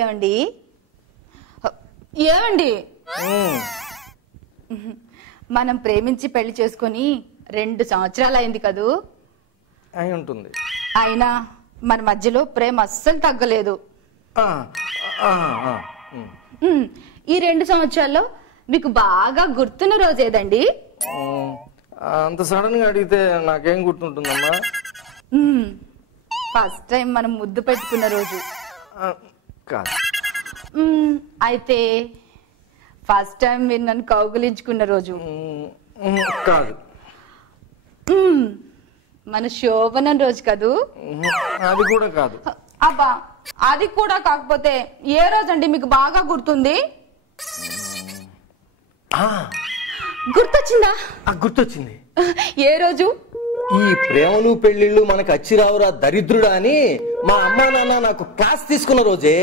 ఏమండి ఏమండి మనం ప్రేమించి పెళ్లి చేసుకొని 2 సంవత్సరాలు అయింది కదూ. అయి ఉంటుంది. అయినా మన మధ్యలో ప్రేమ అస్సలు తగ్గలేదు. ఈ 2 సంవత్సరాల్లో మీకు బాగా గుర్తున్న రోజు ఏదండి? అంత సడన్ గా అడిగితే నాకేం గుర్తుంటుందమ్మా? ఫస్ట్ టైం మనం ముద్దు పెట్టుకున్న రోజు. కాదు. అయితే ఫస్ట్ టైం మీరు నన్ను కౌగులించుకున్న రోజు. కాదు. మన శోభనం రోజు కదూ. అది కూడా కాదు. అబ్బా, అది కూడా కాకపోతే ఏ రోజు అండి మీకు బాగా గుర్తుంది? గుర్తొచ్చిందా? గుర్తొచ్చింది. ఏ రోజు? ఈ ప్రేమలు పెళ్లిళ్ళు మనకు అచ్చిరావురా దరిద్రుడా అని మా అమ్మా నాన్న నాకు క్లాస్ తీసుకున్న రోజే.